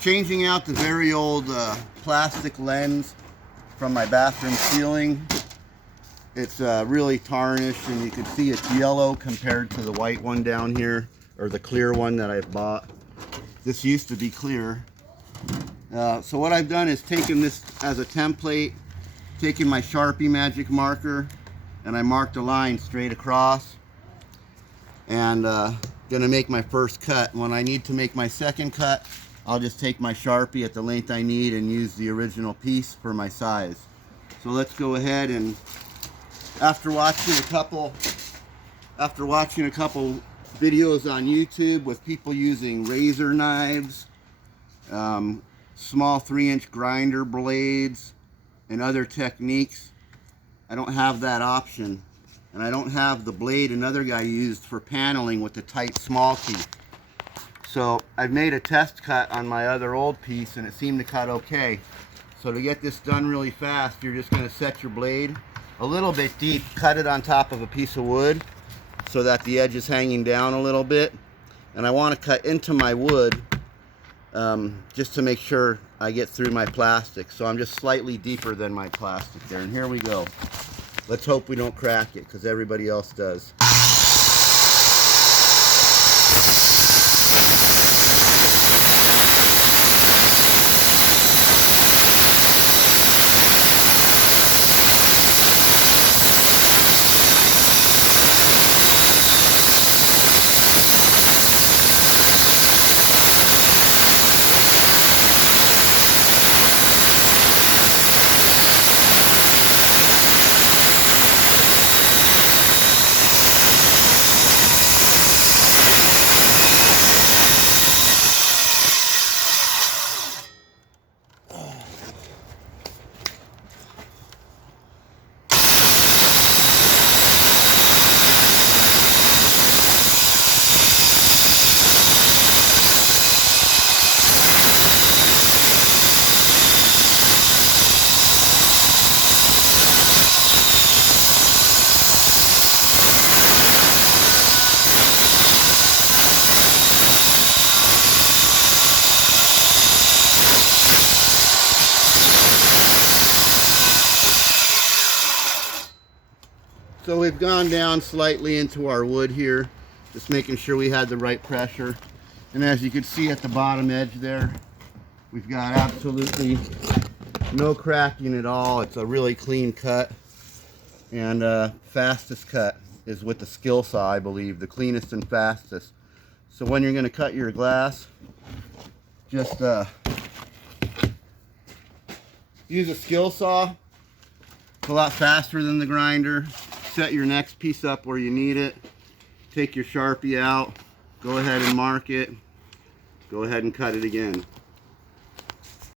changing out the very old plastic lens from my bathroom ceiling. It's really tarnished, and you can see it's yellow compared to the white one down here, or the clear one that I've bought. This used to be clear. So what I've done is taken this as a template, taken my Sharpie magic marker, and I marked a line straight across, and gonna make my first cut. When I need to make my second cut, I'll just take my Sharpie at the length I need and use the original piece for my size. So let's go ahead, and after watching a couple videos on YouTube with people using razor knives, small 3-inch grinder blades, and other techniques, I don't have that option, and I don't have the blade another guy used for paneling with the tight small teeth. So I've made a test cut on my other old piece, and it seemed to cut okay. So to get this done really fast, you're just going to set your blade a little bit deep, cut it on top of a piece of wood so that the edge is hanging down a little bit, and I want to cut into my wood just to make sure I get through my plastic. So I'm just slightly deeper than my plastic there, and here we go. Let's hope we don't crack it, because everybody else does. So we've gone down slightly into our wood here, just making sure we had the right pressure. And as you can see at the bottom edge there, we've got absolutely no cracking at all. It's a really clean cut, and fastest cut is with the skill saw, I believe, the cleanest and fastest. So when you're going to cut your glass, just use a skill saw. It's a lot faster than the grinder. Set your next piece up where you need it. Take your Sharpie out. Go ahead and mark it. Go ahead and cut it again.